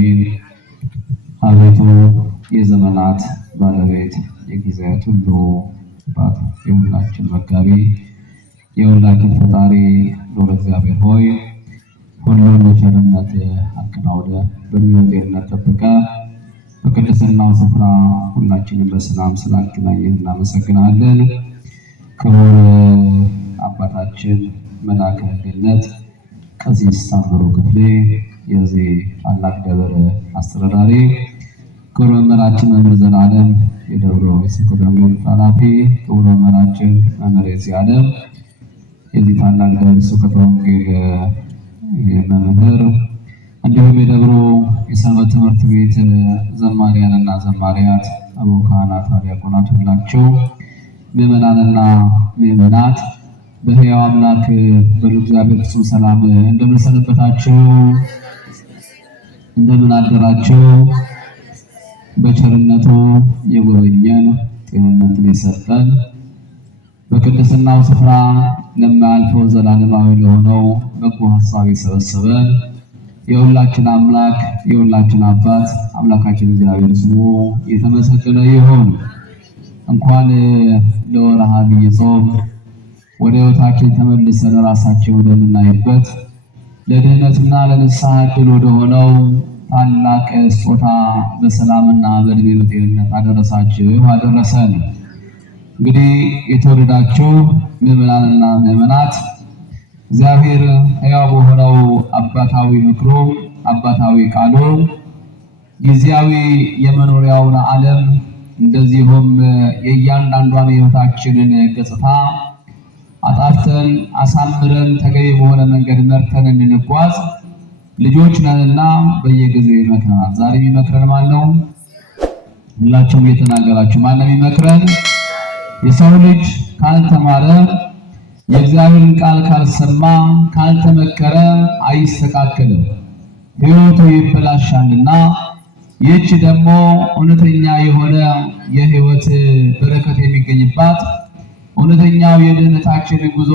አሜን። አቤቱ የዘመናት ባለቤት የጊዜያት ሁሉ አባት የሁላችን መጋቢ የሁላችን ፈጣሪ ልዑል እግዚአብሔር ሆይ ሁሉን በቸርነት አከናውነህ በሕይወት ጠብቀህ በቅድስናው ስፍራ ሁላችንም በሰላም ስላገናኘን እናመሰግናለን። ክቡር አባታችን መልአከ ገነት ቀሲስ ታምሩ ክፍሌ የዚህ ታላቅ ደብር አስተዳዳሪ፣ ክቡር መምህራችን መምህር ዘላለም የደብሩ የስብከተ ወንጌል ኃላፊ፣ ክቡር መምህራችን መምህር የዚዓለም የዚህ ታላቅ ደብር ስብከተ ወንጌል መምህር፣ እንዲሁም የደብሩ የሰንበት ትምህርት ቤት ዘማሪያንና ዘማሪያት፣ አበው ካህናት፣ ዲያቆናት ሁላችሁ ምዕመናንና ምዕመናት በሕያው አምላክ በእግዚአብሔር ፍጹም ሰላም እንደምን ሰነበታችሁ? እንደምን አደራችሁ? በቸርነቱ የጎበኘን ጤንነትን የሰጠን በቅድስናው ስፍራ ለማያልፈው ዘላለማዊ ለሆነው በጎ ሐሳብ የሰበሰበን የሁላችን አምላክ የሁላችን አባት አምላካችን እግዚአብሔር ስሙ የተመሰገነ ይሁን። እንኳን ለወርኃ ዐቢይ ጾም ወደ ሕይወታችን ተመልሰን ራሳችን ወደምናይበት ለድህነትና ለንስሐ ዕድል ወደሆነው ታላቅ ስጦታ በሰላምና በዕድሜ በጤንነት አደረሳችሁ አደረሰን። እንግዲህ የተወደዳችሁ ምዕመናንና ምዕመናት እግዚአብሔር ሕያው በሆነው አባታዊ ምክሩ አባታዊ ቃሉ ጊዜያዊ የመኖሪያውን ዓለም እንደዚሁም የእያንዳንዷን የሕይወታችንን ገጽታ አጣፍተን አሳምረን ተገቢ በሆነ መንገድ መርተን እንድንጓዝ ልጆች ነንና በየጊዜው ይመክረናል። ዛሬ የሚመክረን ማን ነው? ሁላችሁም እየተናገራችሁ ማን ነው የሚመክረን? የሰው ልጅ ካልተማረ የእግዚአብሔርን ቃል ካልሰማ ካልተመከረ አይስተካከልም፣ ሕይወቱ ይበላሻልና። ይህች ደግሞ እውነተኛ የሆነ የሕይወት በረከት የሚገኝባት እውነተኛው የድህነታችን ጉዞ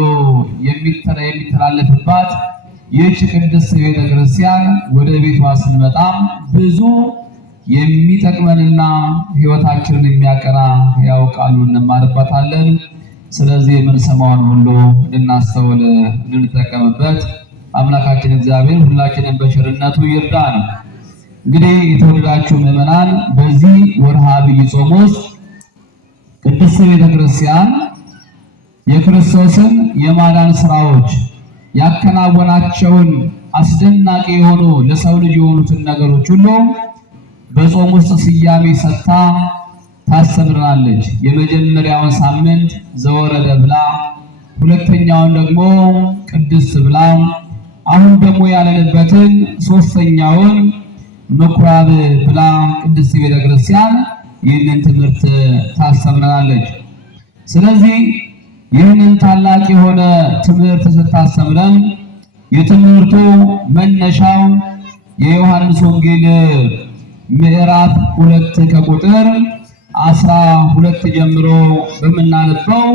የሚተላለፍባት ይህች ቅድስት ቤተ ክርስቲያን ወደ ቤቷ ስንመጣም ብዙ የሚጠቅመንና ሕይወታችንን የሚያቀና ሕያው ቃሉን እንማርባታለን። ስለዚህ የምንሰማውን ሁሉ እንድናስተውል እንድንጠቀምበት አምላካችን እግዚአብሔር ሁላችንም በቸርነቱ ይርዳን። እንግዲህ የተወደዳችሁ ምዕመናን በዚህ ወርኃ ዐቢይ ጾም ውስጥ ቅድስት ቤተ ክርስቲያን የክርስቶስን የማዳን ስራዎች ያከናወናቸውን አስደናቂ የሆኑ ለሰው ልጅ የሆኑትን ነገሮች ሁሉ በጾም ውስጥ ስያሜ ሰጥታ ታስተምረናለች። የመጀመሪያውን ሳምንት ዘወረደ ብላ፣ ሁለተኛውን ደግሞ ቅድስት ብላ፣ አሁን ደግሞ ያለንበትን ሶስተኛውን ምኩራብ ብላ ቅድስት ቤተ ክርስቲያን ይህንን ትምህርት ታስተምረናለች። ስለዚህ ይህንን ታላቅ የሆነ ትምህርት ስታስተምረን የትምህርቱ መነሻው የዮሐንስ ወንጌል ምዕራፍ 2 ከቁጥር 12 ጀምሮ በምናነበው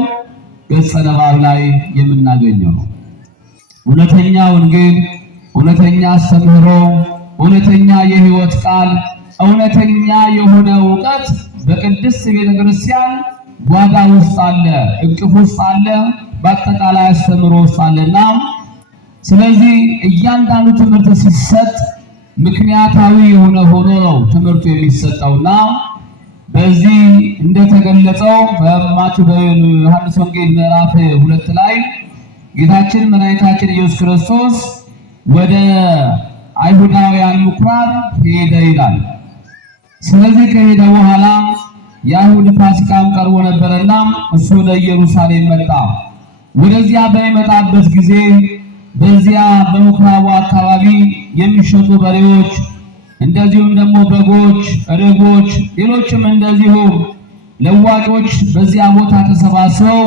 ገጸ ንባብ ላይ የምናገኘው ነው። እውነተኛ ወንጌል፣ እውነተኛ አስተምህሮ፣ እውነተኛ የሕይወት ቃል፣ እውነተኛ የሆነ እውቀት በቅድስት ቤተ ክርስቲያን ጓዳ ውስጥ አለ፣ እቅፍ ውስጥ አለ፣ በአጠቃላይ አስተምህሮ ውስጥ አለና ስለዚህ እያንዳንዱ ትምህርት ሲሰጥ ምክንያታዊ የሆነ ሆኖ ነው ትምህርቱ የሚሰጠውና በዚህ እንደተገለጸው በዮሐንስ ወንጌል ምዕራፍ 2 ላይ ጌታችን መድኃኒታችን ኢየሱስ ክርስቶስ ወደ አይሁዳውያን ምኩራብ ሄደ ይላል። ስለዚህ ከሄደ በኋላ የአይሁድ ፋሲካም ቀርቦ ነበርና እሱ ለኢየሩሳሌም መጣ። ወደዚያ በሚመጣበት ጊዜ በዚያ በምኩራቡ አካባቢ የሚሸጡ በሬዎች እንደዚሁም ደግሞ በጎች፣ ርግቦች፣ ሌሎችም እንደዚሁ ለዋጮች በዚያ ቦታ ተሰባስበው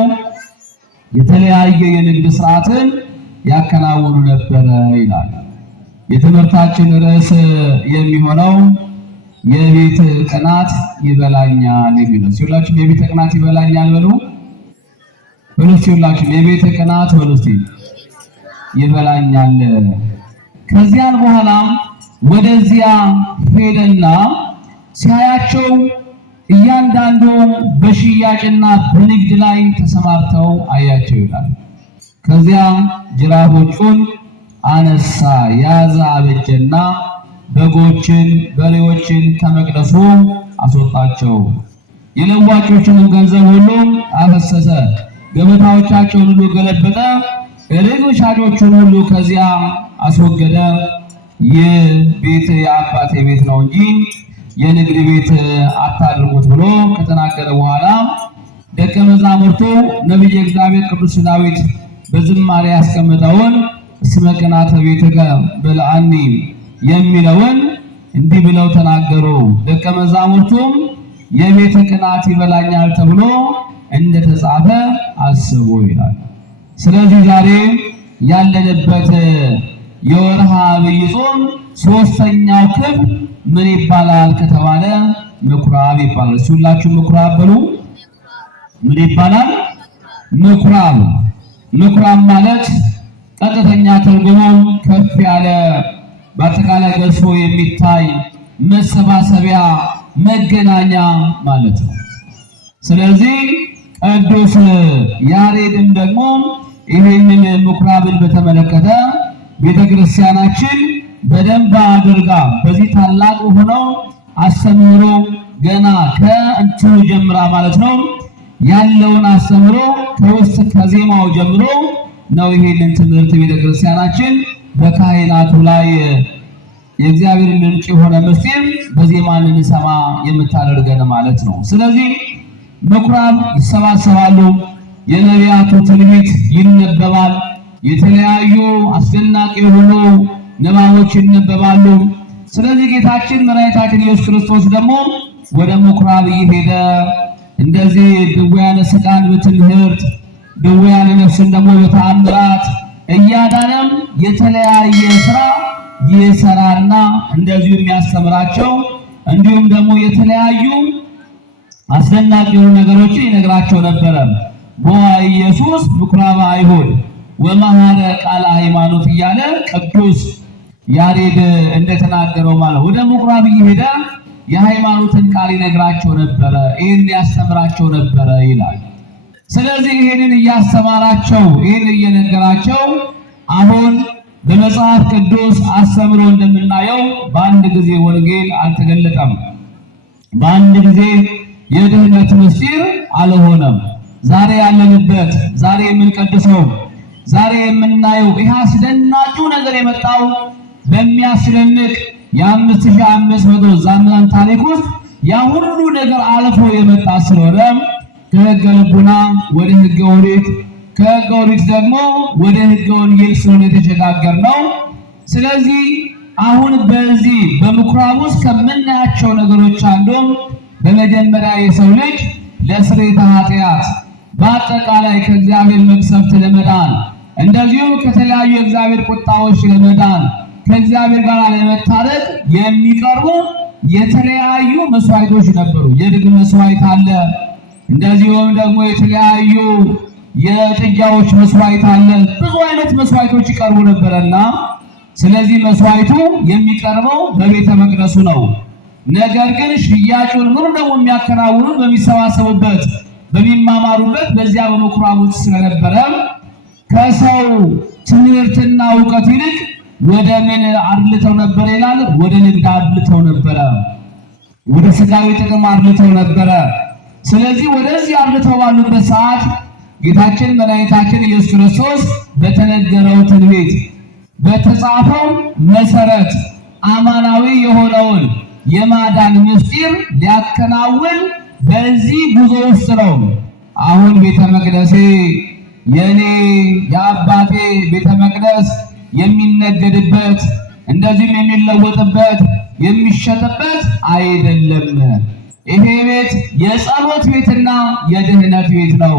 የተለያየ የንግድ ስርዓትን ያከናውኑ ነበረ ይላል። የትምህርታችን ርዕስ የሚሆነው የቤት ቅናት ይበላኛል የሚለው ሲላችሁ የቤት ቅናት ይበላኛል በሉ ሲላችሁ የቤት ቅናት በሉ ይበላኛል። ከዚያን በኋላ ወደዚያ ሄደና ሲያያቸው እያንዳንዱ በሽያጭና በንግድ ላይ ተሰማርተው አያቸው ይላል። ከዚያ ጅራፎቹን አነሳ፣ ያዘ፣ አበጀና በጎችን በሬዎችን ከመቅደሱ አስወጣቸው። የለዋጮችንም ገንዘብ ሁሉ አፈሰሰ፣ ገበታዎቻቸውን ሁሉ ገለበጠ፣ ርግብ ሻጮቹን ሁሉ ከዚያ አስወገደ። ይህ ቤት የአባቴ ቤት ነው እንጂ የንግድ ቤት አታድርጉት ብሎ ከተናገረ በኋላ ደቀ መዛሙርቱ ነቢየ እግዚአብሔር ቅዱስ ዳዊት በዝማሬ ያስቀመጠውን እስመ ቅንዓተ ቤትከ በልዐኒ የሚለውን እንዲህ ብለው ተናገሩ። ደቀ መዛሙርቱም የቤት ቅንዓት ይበላኛል ተብሎ እንደተጻፈ አስቡ ይላል። ስለዚህ ዛሬ ያለንበት የወርሃ ዐቢይ ጾም ሶስተኛው ክፍል ምን ይባላል ከተባለ ምኩራብ ይባላል። ሁላችሁ ምኩራብ በሉ። ምን ይባላል? ምኩራብ። ምኩራብ ማለት ቀጥተኛ ትርጉሙ ከፍ ያለ በአጠቃላይ ገዝፎ የሚታይ መሰባሰቢያ መገናኛ ማለት ነው። ስለዚህ ቅዱስ ያሬድም ደግሞ ይህንን ምኩራብን በተመለከተ ቤተክርስቲያናችን በደንብ አድርጋ በዚህ ታላቅ ሆነው አስተምሮ ገና ከእንትኑ ጀምራ ማለት ነው ያለውን አስተምሮ ከውስጥ ከዜማው ጀምሮ ነው ይሄንን ትምህርት ቤተክርስቲያናችን በካህናቱ ላይ የእግዚአብሔር ምንጭ የሆነ ምስጢር በዜማ እንሰማ የምታደርገን ማለት ነው። ስለዚህ ምኩራብ ይሰባሰባሉ፣ የነቢያቱ ትንቢት ይነበባል፣ የተለያዩ አስደናቂ የሆኑ ንባቦች ይነበባሉ። ስለዚህ ጌታችን መድኃኒታችን ኢየሱስ ክርስቶስ ደግሞ ወደ ምኩራብ እየሄደ እንደዚህ ድውያነ ሥጋን በትምህርት ድውያነ ነፍስን ደግሞ በተአምራት እያዳነም የተለያየ ስራ ይሰራና እንደዚሁ የሚያስተምራቸው እንዲሁም ደግሞ የተለያዩ አስደናቂ ነገሮችን ይነግራቸው ነበረ። ቦአ ኢየሱስ ምኩራበ አይሁድ ወመሐረ ቃለ ሃይማኖት እያለ ቅዱስ ያሬድ እንደተናገረው ማለት ወደ ምኩራብ እየሄደ የሃይማኖትን ቃል ይነግራቸው ነበረ፣ ይህን ያስተምራቸው ነበረ ይላል። ስለዚህ ይህንን እያስተማራቸው ይህን እየነገራቸው አሁን በመጽሐፍ ቅዱስ አስተምሮ እንደምናየው በአንድ ጊዜ ወንጌል አልተገለጠም፣ በአንድ ጊዜ የድህነት ምስጢር አልሆነም። ዛሬ ያለንበት ዛሬ የምንቀድሰው ዛሬ የምናየው ይህ አስደናቂው ነገር የመጣው በሚያስደንቅ የ5500 ዘመን ታሪክ ውስጥ ያ ሁሉ ነገር አልፎ የመጣ ስለሆነ ከሕገ ልቡና ወደ ሕገ ኦሪት ከሕገ ኦሪት ደግሞ ወደ ሕገ ወንጌል ስለሆነ የተሸጋገርነው። ስለዚህ አሁን በዚህ በምኩራብ ውስጥ ከምናያቸው ነገሮች አንዱ በመጀመሪያ የሰው ልጅ ለስርየተ ኃጢአት በአጠቃላይ ከእግዚአብሔር መቅሰፍት ለመዳን እንደዚሁም ከተለያዩ የእግዚአብሔር ቁጣዎች ለመዳን ከእግዚአብሔር ጋር ለመታረቅ የሚቀርቡ የተለያዩ መስዋዕቶች ነበሩ። የበግ መስዋዕት አለ፣ እንደዚሁም ደግሞ የተለያዩ የጥጃዎች መስዋዕት አለ። ብዙ አይነት መስዋዕቶች ይቀርቡ ነበርና ስለዚህ መስዋዕቱ የሚቀርበው በቤተ መቅደሱ ነው። ነገር ግን ሽያጩን ምኑ ደግሞ የሚያከናውኑት በሚሰባሰቡበት በሚማማሩበት በዚያ በምኩራብ ውስጥ ስለነበረ ከሰው ትምህርትና እውቀት ይልቅ ወደ ምን አድልተው ነበር ይላል? ወደ ንግድ አድልተው ነበረ፣ ወደ ስጋዊ ጥቅም አድልተው ነበረ። ስለዚህ ወደዚህ አድልተው ባሉበት ሰዓት ጌታችን መድኃኒታችን ኢየሱስ ክርስቶስ በተነገረው ትንቢት በተጻፈው መሰረት አማናዊ የሆነውን የማዳን ምስጢር ሊያከናውን በዚህ ጉዞ ውስጥ ነው። አሁን ቤተ መቅደሴ የኔ የአባቴ ቤተ መቅደስ የሚነገድበት እንደዚህም የሚለወጥበት የሚሸጥበት አይደለም። ይሄ ቤት የጸሎት ቤትና የድህነት ቤት ነው።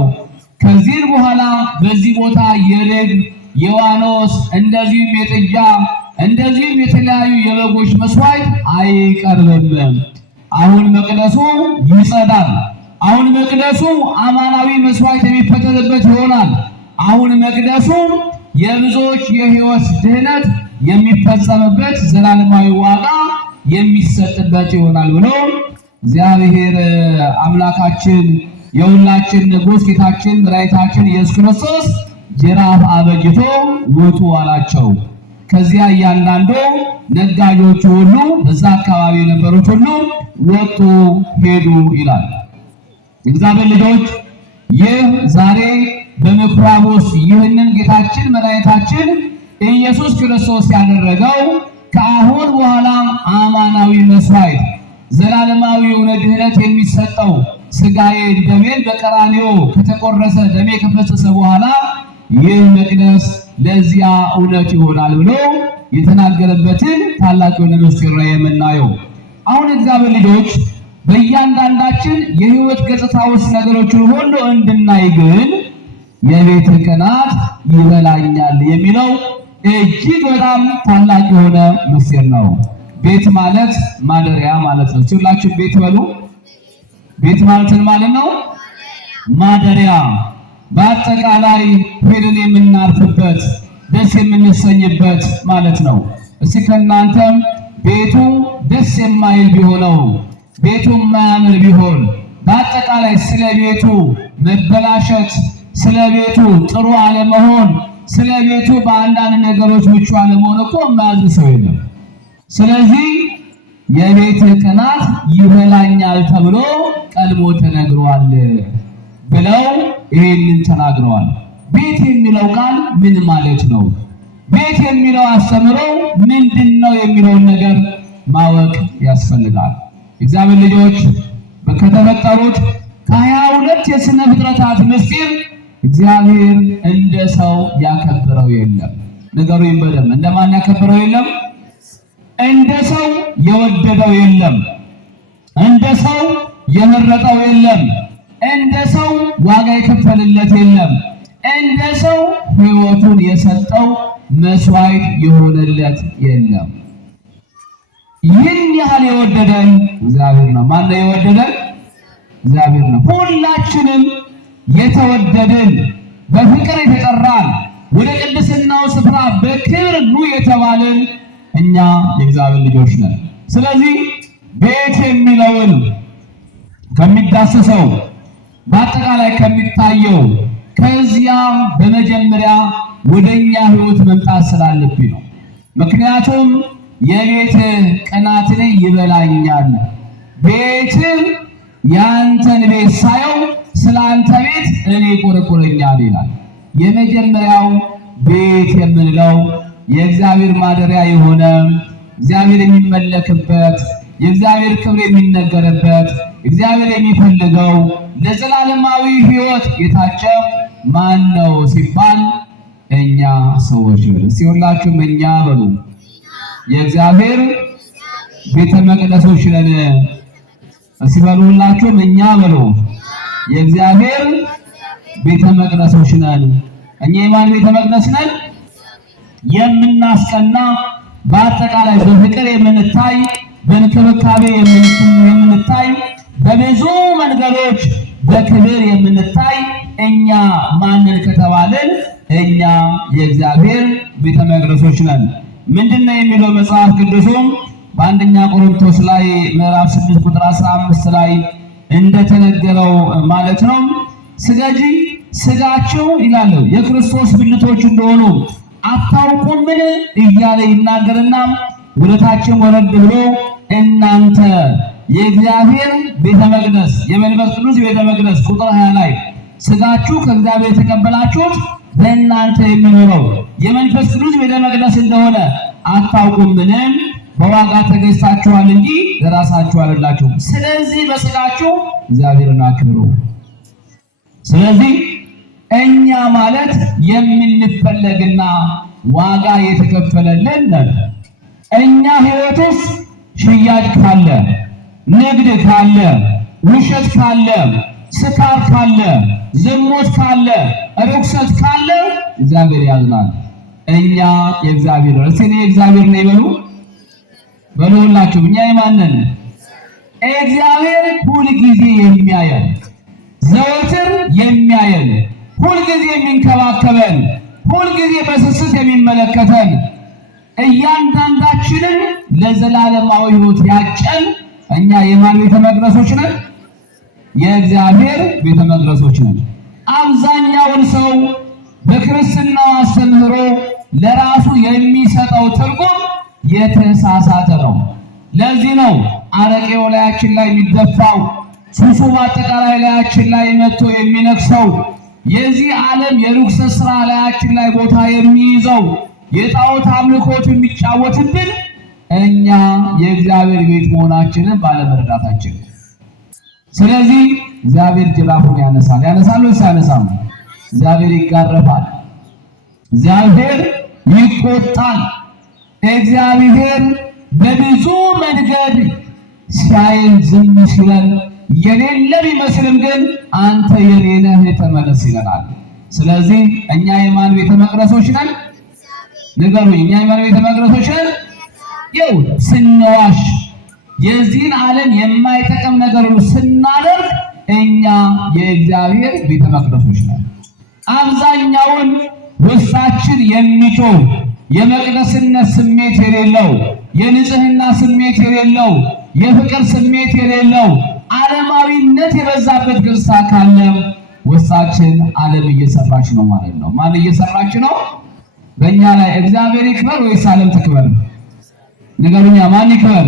ከዚህ በኋላ በዚህ ቦታ የርግብ የዋኖስ እንደዚህም የጥጃ እንደዚህም የተለያዩ የበጎች መስዋዕት አይቀርብም። አሁን መቅደሱ ይጸዳል። አሁን መቅደሱ አማናዊ መስዋዕት የሚፈተትበት ይሆናል። አሁን መቅደሱ የብዙዎች የሕይወት ድህነት የሚፈጸምበት ዘላለማዊ ዋጋ የሚሰጥበት ይሆናል ብሎ እግዚአብሔር አምላካችን የሁላችን ንጉሥ ጌታችን መድኃኒታችን ኢየሱስ ክርስቶስ ጅራፍ አበጅቶ ውጡ አላቸው። ከዚያ እያንዳንዱ ነጋዴዎቹ ሁሉ በዛ አካባቢ የነበሩት ሁሉ ወጡ ሄዱ ይላል። እግዚአብሔር ልጆች ይህ ዛሬ በምኩራብ ውስጥ ይህንን ጌታችን መድኃኒታችን ኢየሱስ ክርስቶስ ያደረገው ከአሁን በኋላ አማናዊ መስዋዕት ዘላለማዊ የሆነ ድህነት የሚሰጠው ሥጋዬን ደሜን በቀራንዮ ከተቆረሰ ደሜ ከፈሰሰ በኋላ ይህ መቅደስ ለዚያ እውነት ይሆናል ብሎ የተናገረበትን ታላቅ የሆነ ምስጢር ነው የምናየው። አሁን እግዚአብሔር ልጆች በእያንዳንዳችን የሕይወት ገጽታ ውስጥ ነገሮችን ሁሉ እንድናይ ግን የቤት ቅናት ይበላኛል የሚለው እጅግ በጣም ታላቅ የሆነ ምስጢር ነው። ቤት ማለት ማደሪያ ማለት ነው። ሁላችሁ ቤት በሉ። ቤት ማለት ማለት ነው ማደሪያ፣ በአጠቃላይ ሄደን የምናርፍበት ደስ የምንሰኝበት ማለት ነው። እስኪ ከእናንተም ቤቱ ደስ የማይል ቢሆነው ቤቱ የማያምር ቢሆን በአጠቃላይ ስለ ቤቱ መበላሸት፣ ስለ ቤቱ ጥሩ አለመሆን፣ ስለ ቤቱ በአንዳንድ ነገሮች ምቹ አለመሆን እኮ የማያዝን ሰው የለም። ስለዚህ የቤት ቅናት ይበላኛል ተብሎ ቀድሞ ተነግሯል ብለው ይሄንን ተናግረዋል። ቤት የሚለው ቃል ምን ማለት ነው? ቤት የሚለው አስተምሮ ምንድነው የሚለውን ነገር ማወቅ ያስፈልጋል። እግዚአብሔር ልጆች ከተፈጠሩት ከ22 የሥነ ፍጥረታት ምስጢር እግዚአብሔር እንደ ሰው ያከበረው የለም። ነገሩን በደም እንደማን ያከበረው የለም? እንደ ሰው የወደደው የለም። እንደ ሰው የመረጠው የለም። እንደ ሰው ዋጋ የከፈለለት የለም። እንደ ሰው ሕይወቱን የሰጠው መስዋዕት የሆነለት የለም። ይህን ያህል የወደደን እግዚአብሔር ነው። ማን ነው የወደደን? እግዚአብሔር ነው። ሁላችንም የተወደድን በፍቅር የተጠራን ወደ ቅድስናው ስፍራ በክብር ኑ የተባልን እኛ የእግዚአብሔር ልጆች ነን። ስለዚህ ቤት የሚለውን ከሚዳሰሰው በአጠቃላይ ከሚታየው ከዚያ በመጀመሪያ ወደኛ ሕይወት መምጣት ስላለብኝ ነው። ምክንያቱም የቤት ቅናትን ይበላኛል፣ ቤት ያንተን ቤት ሳየው ስላንተ ቤት እኔ ቆረቆረኛል ይላል። የመጀመሪያው ቤት የምንለው የእግዚአብሔር ማደሪያ የሆነ እግዚአብሔር የሚመለክበት የእግዚአብሔር ክብር የሚነገርበት እግዚአብሔር የሚፈልገው ለዘላለማዊ ሕይወት የታጨው ማን ነው ሲባል እኛ ሰዎች ነን። እስቲ ሁላችሁም እኛ በሉ። የእግዚአብሔር ቤተ መቅደሶች ነን። እስቲ በሉ ሁላችሁም እኛ በሉ። የእግዚአብሔር ቤተ መቅደሶች ነን። እኛ የማን ቤተ መቅደስ ነን? የምናስቀና በአጠቃላይ በፍቅር የምንታይ በእንክብካቤ የምንታይ በብዙ መንገዶች በክብር የምንታይ እኛ ማንን ከተባልን እኛ የእግዚአብሔር ቤተ መቅደሶች ነን። ምንድነው የሚለው መጽሐፍ ቅዱሱም በአንደኛ ቆሮንቶስ ላይ ምዕራፍ 6 ቁጥር 15 ላይ እንደተነገረው ማለት ነው ስጋጂ ስጋቸው ይላል የክርስቶስ ብልቶች እንደሆኑ አታውቁምን እያለ ይናገርና ወደታችን ወረድ ብሎ እናንተ የእግዚአብሔር ቤተ መቅደስ የመንፈስ ቅዱስ ቤተ መቅደስ ቁጥር 20 ላይ ስጋችሁ ከእግዚአብሔር የተቀበላችሁት በእናንተ የሚኖረው የመንፈስ ቅዱስ ቤተ መቅደስ እንደሆነ አታውቁምን? በዋጋ ተገዝታችኋል እንጂ ለራሳችሁ አይደላችሁም። ስለዚህ በስጋችሁ እግዚአብሔርን አክብሩ። ስለዚህ እኛ ማለት የምንፈለግና ዋጋ የተከፈለልን ነን። እኛ ሕይወት ውስጥ ሽያጭ ካለ፣ ንግድ ካለ፣ ውሸት ካለ፣ ስካር ካለ፣ ዝሙት ካለ፣ ርኩሰት ካለ እግዚአብሔር ያዝናል። እኛ የእግዚአብሔር ነን። እኔ የእግዚአብሔር ነኝ በሉ በሉ ሁላችሁ። እኛ የማን ነን? እግዚአብሔር ሁል ጊዜ የሚያየን ዘወትር የሚያየን ሁል ጊዜ የሚንከባከበን ሁልጊዜ በስስት የሚመለከተን እያንዳንዳችንን ለዘላለማዊ ሕይወት ያጨን እኛ የማን ቤተ መቅደሶች ነን? የእግዚአብሔር ቤተ መቅደሶች ነን። አብዛኛውን ሰው በክርስትና አስተምህሮ ለራሱ የሚሰጠው ትርጉም የተሳሳተ ነው። ለዚህ ነው አረቄው ላያችን ላይ የሚደፋው፣ ሱሱ በአጠቃላይ ላያችን ላይ መጥቶ የሚነክሰው፣ የዚህ ዓለም የርኩሰት ስራ ላያችን ላይ ቦታ የሚይዘው፣ የጣዖት አምልኮት የሚጫወትብን እኛ የእግዚአብሔር ቤት መሆናችንን ባለመረዳታችን። ስለዚህ እግዚአብሔር ጅራፉን ያነሳል። ያነሳል ወይስ አያነሳም? እግዚአብሔር ይጋረፋል። እግዚአብሔር ይቆጣል። እግዚአብሔር በብዙ መንገድ ሲያየን ዝም ሲለን የሌለ ቢመስልም ግን አንተ የኔ ነህ ተመለስ ይለናል። ስለዚህ እኛ የማን ቤተ መቅደሶች ነን? ንገሩኝ። እኛ የማን ቤተ መቅደሶች ነን? ይኸው ስንዋሽ የዚህን ዓለም የማይጠቅም ነገር ሁሉ ስናደርግ እኛ የእግዚአብሔር ቤተ መቅደሶች ነን። አብዛኛውን ውስጣችን የሚጮህ የመቅደስነት ስሜት የሌለው፣ የንጽህና ስሜት የሌለው፣ የፍቅር ስሜት የሌለው ዓለማዊነት የበዛበት ገጽታ ካለ ውስጣችን ዓለም እየሰራች ነው ማለት ነው። ማን እየሰራች ነው? በእኛ ላይ እግዚአብሔር ይክበር ወይስ ዓለም ትክበር? ንገሩኛ። ማን ይክበር?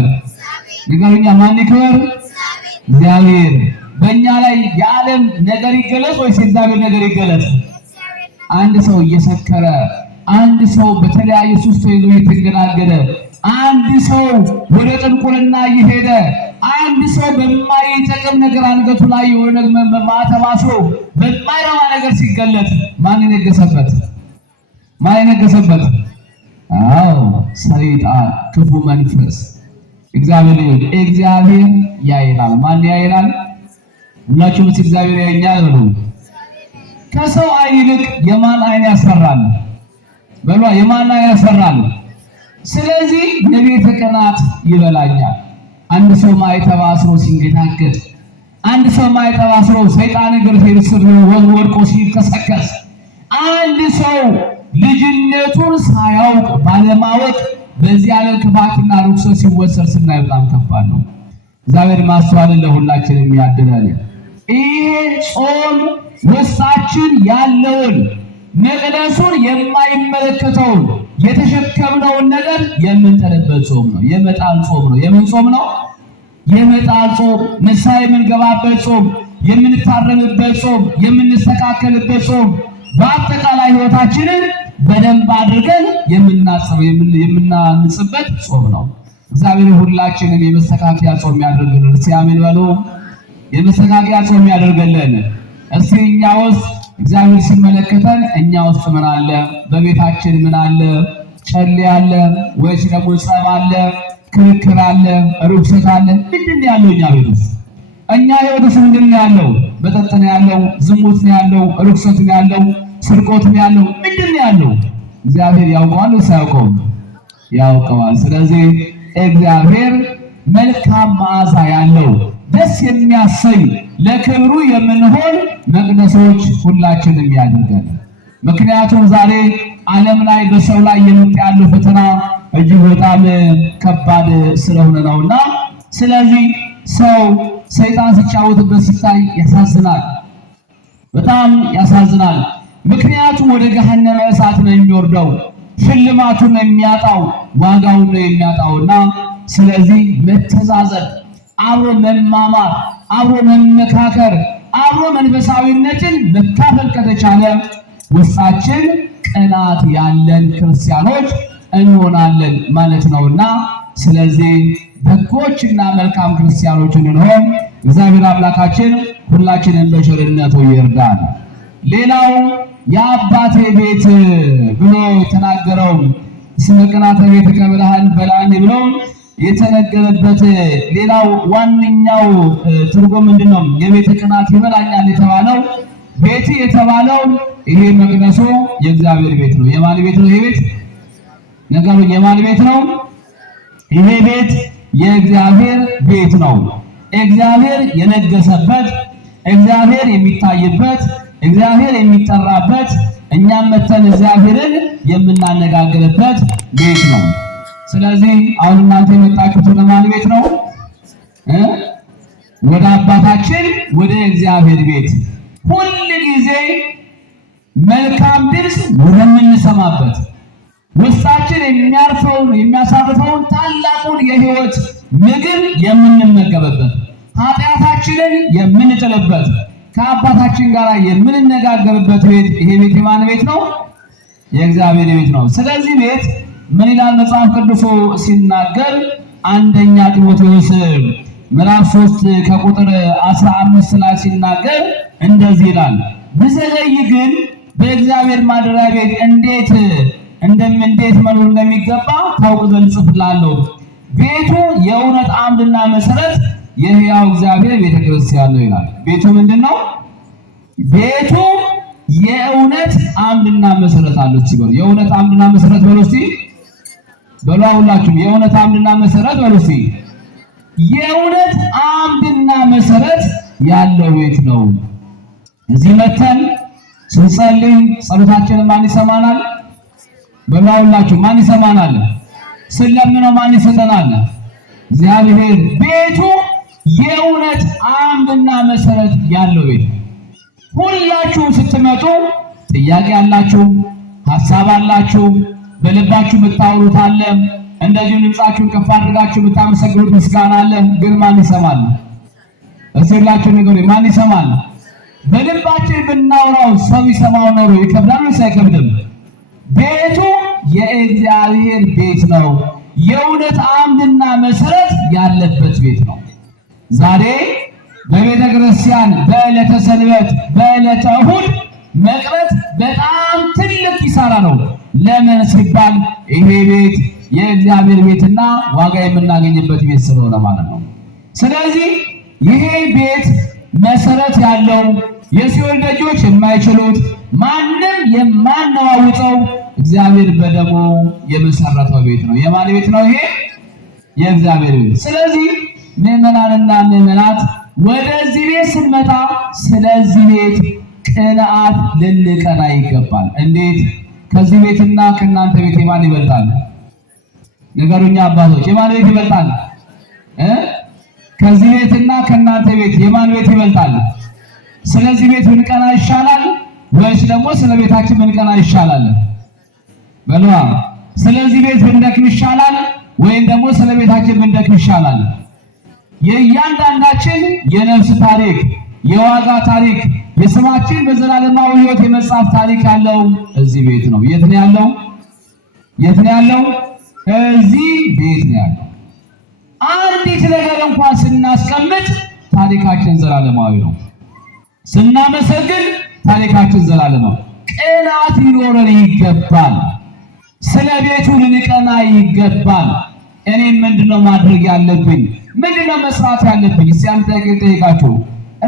ንገሩኛ። ማን ይክበር? እግዚአብሔር። በእኛ ላይ የዓለም ነገር ይገለጽ ወይስ የእግዚአብሔር ነገር ይገለጽ? አንድ ሰው እየሰከረ፣ አንድ ሰው በተለያየ ሱስ ተይዞ የተንገዳገደ፣ አንድ ሰው ወደ ጥንቁልና እየሄደ፣ አንድ ሰው በማይጠቅም ነገር አንገቱ ላይ የሆነ ማተብ አስሮ በማይረባ ነገር ሲገለጥ ማን የነገሰበት? ማን የነገሰበት? አዎ ሰይጣን፣ ክፉ መንፈስ። እግዚአብሔር ያይናል። ማን ያይናል? ሁላችሁም እግዚአብሔር ያይኛል በሉ። ከሰው አይን ይልቅ የማን አይን ያስፈራል? በሏ። የማን አይን ያስፈራል? ስለዚህ የቤተ ቅናት ይበላኛል። አንድ ሰው ማይተብ አስሮ ሲንገታገት፣ አንድ ሰው ማይተብ አስሮ ሰይጣን እግር ስር ወድቆ ሲከሰከስ፣ አንድ ሰው ልጅነቱን ሳያውቅ ባለማወቅ በዚህ ዓለም ክፋትና ርኩሰት ሲወሰድ ስናይ በጣም ከባድ ነው። እግዚአብሔር ማስተዋልን ለሁላችንም ያድለን። ይሄ ጾም ውስጣችን ያለውን መቅደሱን የማይመለከተውን የተሸከምነውን ነገር የምንጥልበት ጾም ነው። የመጣል ጾም ነው። የምን ጾም ነው? የመጣል ጾም። ንስሐ የምንገባበት ጾም፣ የምንታረምበት ጾም፣ የምንስተካከልበት ጾም፣ በአጠቃላይ ሕይወታችንን በደንብ አድርገን የምናንጽበት ጾም ነው። እግዚአብሔር ሁላችንን የመስተካከያ ጾም ያደርግልን። እስቲ አሜን በሉ። የመስተካከያ ጾም ያደርግልን። እስቲ እኛ ውስጥ እግዚአብሔር ሲመለከተን እኛ ውስጥ ምን አለ? በቤታችን ምን አለ? ጨሌ አለ ወይስ ደግሞ ጸብ አለ? ክርክር አለ? ርኩሰት አለ? ምንድን ነው ያለው እኛ ቤት ውስጥ? እኛ ሕይወት ውስጥ ምንድን ነው ያለው? መጠጥ ነው ያለው፣ ዝሙት ነው ያለው፣ ርኩሰት ነው ያለው፣ ስርቆት ነው ያለው። ምንድን ነው ያለው? እግዚአብሔር ያውቀዋል ወይስ አያውቀውም? ያውቀዋል። ስለዚህ እግዚአብሔር መልካም መዓዛ ያለው ደስ የሚያሰኝ ለክብሩ የምንሆን መቅደሶች ሁላችንም ያድርገን። ምክንያቱም ዛሬ ዓለም ላይ በሰው ላይ የመጣ ያለው ፈተና እጅግ በጣም ከባድ ስለሆነ ነውና፣ ስለዚህ ሰው ሰይጣን ሲጫወትበት ሲታይ ያሳዝናል፣ በጣም ያሳዝናል። ምክንያቱም ወደ ገሃነመ እሳት ነው የሚወርደው፣ ሽልማቱን ነው የሚያጣው፣ ዋጋውን ነው የሚያጣውና ስለዚህ መተዛዘን፣ አብሮ መማማር፣ አብሮ መመካከር፣ አብሮ መንፈሳዊነትን መካፈል ከተቻለ ውስጣችን ቅናት ያለን ክርስቲያኖች እንሆናለን ማለት ነውና ስለዚህ በጎችና መልካም ክርስቲያኖች እንሆን እግዚአብሔር አምላካችን ሁላችንን በቸርነቱ ይርዳን። ሌላው የአባቴ ቤት ብሎ የተናገረው ስመ ቅናተ ቤት ከብርሃን በላን ብሎ የተነገረበት ሌላው ዋነኛው ትርጉም ምንድነው? የቤት ቅናት ይበላኛል የተባለው ቤት የተባለው ይሄ መቅደሱ የእግዚአብሔር ቤት ነው። የማን ቤት ነው? ይሄ ቤት ነገሩ የማን ቤት ነው? ይሄ ቤት የእግዚአብሔር ቤት ነው። እግዚአብሔር የነገሰበት፣ እግዚአብሔር የሚታይበት፣ እግዚአብሔር የሚጠራበት፣ እኛም መተን እግዚአብሔርን የምናነጋግርበት ቤት ነው። ስለዚህ አሁን እናንተ የመጣችሁት ለማን ቤት ነው? ወደ አባታችን ወደ እግዚአብሔር ቤት ሁል ጊዜ መልካም ድምፅ ወደምንሰማበት ውስጣችን የሚያርፈውን የሚያሳርፈውን ታላቁን የሕይወት ምግብ የምንመገብበት ኃጢአታችንን የምንጥልበት ከአባታችን ጋር የምንነጋገርበት ቤት ይሄ ቤት የማን ቤት ነው? የእግዚአብሔር ቤት ነው። ስለዚህ ቤት ምን ይላል መጽሐፍ ቅዱስ ሲናገር? አንደኛ ጢሞቴዎስ ምዕራፍ 3 ከቁጥር 15 ላይ ሲናገር እንደዚህ ይላል፣ ብዘገይ ግን በእግዚአብሔር ማደሪያ ቤት እንዴት መኖር እንደሚገባ ታውቅ ዘንድ እጽፍልሃለሁ። ቤቱ የእውነት አምድና መሰረት የሕያው እግዚአብሔር ቤተክርስቲያን ነው ይላል። ቤቱ ምንድነው? ቤቱ የእውነት አምድና መሰረት አለው። ሲበሉ የእውነት አምድና መሰረት በሉ እስቲ በሉ ሁላችሁም የእውነት አምድና መሰረት በሉ እስቲ። የእውነት አምድና መሰረት ያለው ቤት ነው። እዚህ መተን ስንጸልይ ጸሎታችንን ማን ይሰማናል? በሉ ሁላችሁም ማን ይሰማናል? ስለምነው ማን ይሰጠናል? እግዚአብሔር። ቤቱ የእውነት አምድና መሰረት ያለው ቤት። ሁላችሁም ስትመጡ ጥያቄ አላችሁ፣ ሐሳብ አላችሁ፣ በልባችሁ የምታወሩት አለ፣ እንደዚሁ ድምጻችሁን ከፍ አድርጋችሁ የምታመሰግኑት ምስጋና አለ። ግን ማን ይሰማል? እስላችሁ ነገር ማን ይሰማል? በልባችን ብናወራው ሰው ይሰማው ኖሮ ይከብዳል ወይስ አይከብድም? ቤቱ የእግዚአብሔር ቤት ነው። የእውነት አምድና መሰረት ያለበት ቤት ነው። ዛሬ በቤተ ክርስቲያን በዕለተ ሰንበት በዕለተ እሑድ መቅረት በጣም ትልቅ ኪሳራ ነው። ለምን ሲባል ይሄ ቤት የእግዚአብሔር ቤትና ዋጋ የምናገኝበት ቤት ስለሆነ ማለት ነው። ስለዚህ ይሄ ቤት መሰረት ያለው የሲኦል ደጆች የማይችሉት ማንም የማናዋውጠው እግዚአብሔር በደሙ የመሰረተው ቤት ነው። የማን ቤት ነው? ይሄ የእግዚአብሔር ቤት። ስለዚህ ምዕመናንና ምዕመናት ወደዚህ ቤት ስንመጣ ስለዚህ ቤት ቅንዓት ልንቀና ይገባል። እንዴት? ከዚህ ቤትና ከእናንተ ቤት የማን ይበልጣል? ነገሩኛ አባቶች፣ የማን ቤት ይበልጣል? ከዚህ ቤትና ከእናንተ ቤት የማን ቤት ይበልጣል? ስለዚህ ቤት ብንቀና ይሻላል ወይስ ደግሞ ስለ ቤታችን ብንቀና ይሻላል? በሏ። ስለዚህ ቤት ብንደክም ይሻላል ወይም ደግሞ ስለ ቤታችን ብንደክም ይሻላል? የእያንዳንዳችን የነፍስ ታሪክ፣ የዋጋ ታሪክ፣ የስማችን በዘላለማዊ ሕይወት የመጻፍ ታሪክ ያለው እዚህ ቤት ነው። የት ነው ያለው? የት ነው ያለው? እዚህ ቤት ነው ያለው። አንዲት ነገር እንኳን ስናስቀምጥ ታሪካችን ዘላለማዊ ነው። ስናመሰግን ታሪካችን ዘላለማዊ። ቅንዓት ሊኖረን ይገባል። ስለ ቤቱ ልንቀና ይገባል። እኔ ምንድነው ማድረግ ያለብኝ? ምንድነው መስራት ያለብኝ? እስቲ አንተ ጠይቃችሁ።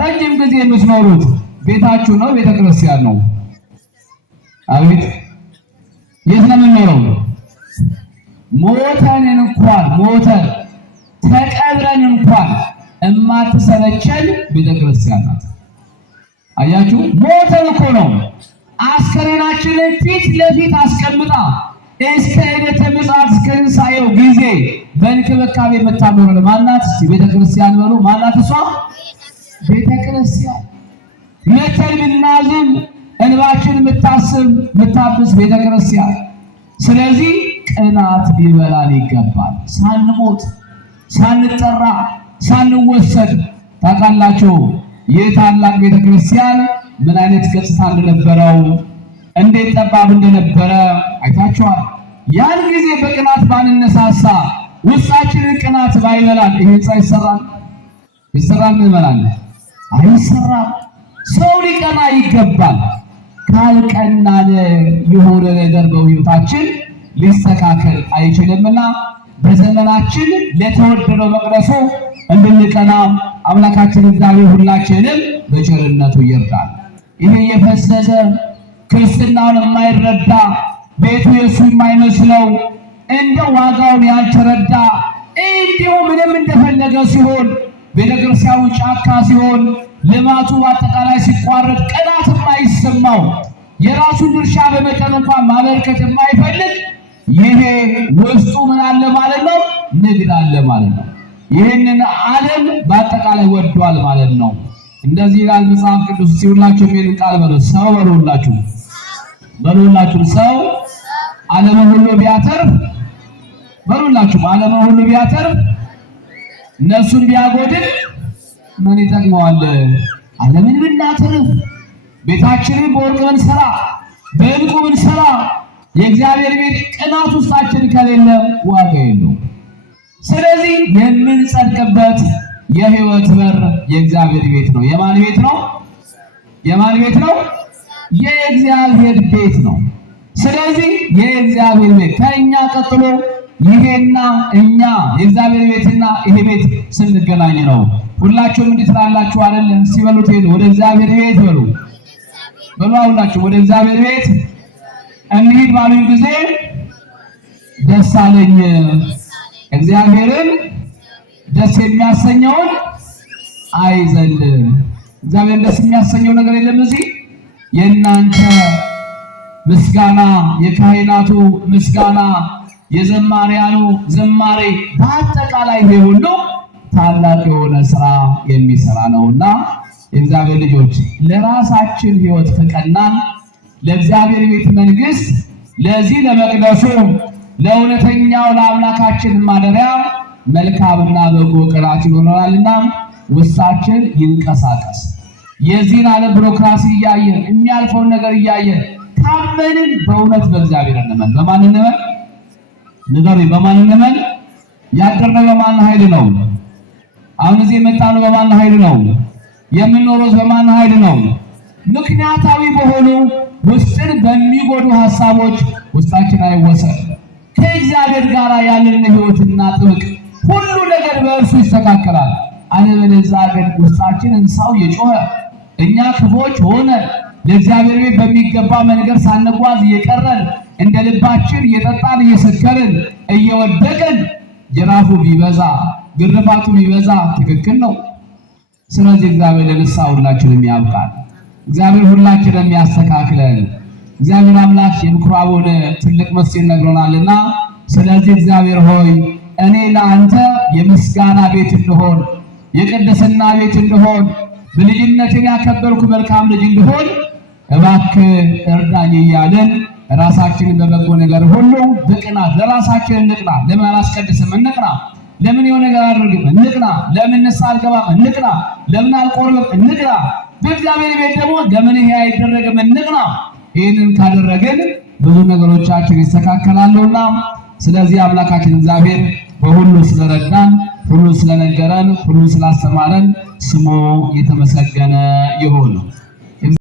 ረጅም ጊዜ የምትኖሩት ቤታችሁ ነው ቤተክርስቲያን ነው? አቤት፣ የት ነው የምንኖረው? ሞተን ተቀብረን እንኳን እማትሰለቸን ቤተክርስቲያን ናት። አያችሁ፣ ሞተን እኮ ነው አስከሬናችንን ፊት ለፊት አስቀምጣ እስከ ዕለተ ምጽአት እስከ ትንሣኤው ጊዜ በእንክብካቤ የምታኖረን ማናት? ቤተክርስቲያን በሉ። ማናት እሷ? ቤተክርስቲያን። መተን ብናዝን እንባችን የምታብስ ቤተክርስቲያን። ስለዚህ ቅናት ሊበላን ይገባል። ሳንሞት ሳንጠራ ሳንወሰድ። ታውቃላችሁ ይህ ታላቅ ቤተክርስቲያን ምን አይነት ገጽታ እንደነበረው እንዴት ጠባብ እንደነበረ አይታችኋል። ያን ጊዜ በቅናት ባንነሳሳ ውስጣችንን ቅናት ባይበላል ይሄ ህንፃ ይሰራል? ይሰራል? ምን ይበላል? አይሰራም። ሰው ሊቀና ይገባል። ካልቀናን የሆነ ነገር በህይወታችን ሊስተካከል አይችልምና በዘመናችን ለተወደደው መቅደሱ እንድንቀና አምላካችን እግዚአብሔር ሁላችንም በቸርነቱ ይርዳል። ይሄ የፈሰሰ ክርስትናውን የማይረዳ ቤቱ የሱ የማይመስለው እንደ ዋጋውን ያልተረዳ እንዲሁ ምንም እንደፈለገ ሲሆን ቤተክርስቲያኑ ጫካ ሲሆን ልማቱ አጠቃላይ ሲቋረጥ ቅናት የማይሰማው የራሱን ድርሻ በመጠኑ እንኳን ማበርከት የማይፈልግ ይሄ ውስጡ ምን አለ ማለት ነው? ንግድ አለ ማለት ነው። ይህንን ዓለም በአጠቃላይ ወዷል ማለት ነው። እንደዚህ ይላል መጽሐፍ ቅዱስ። ሲውላችሁ የሚል ቃል ሰው በሉላችሁ ሰው ዓለምን ሁሉ ቢያተርፍ በሉላችሁ ዓለምን ሁሉ ቢያተርፍ ነፍሱን ቢያጎድል ምን ይጠቅመዋል? ዓለምን ብናተርፍ ቤታችንን በወርቅ ብንሰራ በዕንቁ ብንሰራ የእግዚአብሔር ቤት ቅናት ውስጣችን ከሌለ ዋጋ የለውም። ስለዚህ የምንጸድቅበት የሕይወት በር የእግዚአብሔር ቤት ነው። የማን ቤት ነው? የማን ቤት ነው? የእግዚአብሔር ቤት ነው። ስለዚህ የእግዚአብሔር ቤት ከእኛ ቀጥሎ ይሄና እኛ የእግዚአብሔር ቤትና ይሄ ቤት ስንገናኝ ነው። ሁላችሁም እንዲህ ትላላችሁ አይደል? ሲበሉት ወደ እግዚአብሔር ቤት በሉ ሁላችሁ ወደ እግዚአብሔር ቤት እንሂድ ባሉኝ ጊዜ ደስ አለኝ። እግዚአብሔርን ደስ የሚያሰኘውን አይዘል። እግዚአብሔር ደስ የሚያሰኘው ነገር የለም። እዚህ የእናንተ ምስጋና፣ የካህናቱ ምስጋና፣ የዘማሪያኑ ዝማሬ በአጠቃላይ ይሄ ሁሉ ታላቅ የሆነ ስራ የሚሰራ ነውና የእግዚአብሔር ልጆች ለራሳችን ሕይወት ከቀናን ለእግዚአብሔር ቤት መንግስት ለዚህ ለመቅደሱ ለእውነተኛው ለአምላካችን ማደሪያ መልካምና በጎ ቅራት ይሆናልና ውስጣችን ይንቀሳቀስ። የዚህን ዓለም ቢሮክራሲ እያየን የሚያልፈውን ነገር እያየን ታመንን በእውነት በእግዚአብሔር እንመን። በማን እንመን? ንገሩኝ። በማን እንመን? ያደረገው በማን ኃይል ነው? አሁን እዚህ የመጣነው በማን ኃይል ነው? የምንኖረው በማን ኃይል ነው? ምክንያታዊ በሆኑ ውስጥን በሚጎዱ ሐሳቦች ውስጣችን አይወሰድ። ከእግዚአብሔር ጋር ያለን ሕይወትና ጥብቅ ሁሉ ነገር በእርሱ ይስተካከላል። አለበለዚያ ግን ውስጣችን እንሳው የጮኸ እኛ ክፎች ሆነን ለእግዚአብሔር ቤት በሚገባ መንገድ ሳንጓዝ እየቀረን እንደ ልባችን እየጠጣን እየሰከርን እየወደቅን ጅራፉ ቢበዛ ግርፋቱ ቢበዛ ትክክል ነው። ስለዚህ እግዚአብሔር ለንስሐ ሁላችንም ያብቃል። እግዚአብሔር ሁላችንም ያስተካክለን። እግዚአብሔር አምላክ የምኩራቡን ትልቅ ምስጢር ነግሮናልና፣ ስለዚህ እግዚአብሔር ሆይ እኔ ለአንተ የምስጋና ቤት እንድሆን የቅድስና ቤት እንድሆን በልጅነቴ ያከበርኩ መልካም ልጅ እንድሆን እባክህ እርዳኝ እያልን ራሳችንን በበጎ ነገር ሁሉ በቅናት ለራሳችን እንቅና። ለምን አላስቀድስም? እንቅና። ለምን የሆነ ነገር አድርግም? እንቅና። ለምን ንስሐ አልገባም? እንቅና። ለምን አልቆርብም? እንቅና። በእግዚአብሔር ቤት ደግሞ ለምን ይሄ አይደረግም? እንቅና። ይህንን ካደረግን ብዙ ነገሮቻችን ይስተካከላሉና ስለዚህ አምላካችን እግዚአብሔር በሁሉ ስለረዳን፣ ሁሉ ስለነገረን፣ ሁሉ ስላስተማረን ስሙ የተመሰገነ ይሁን።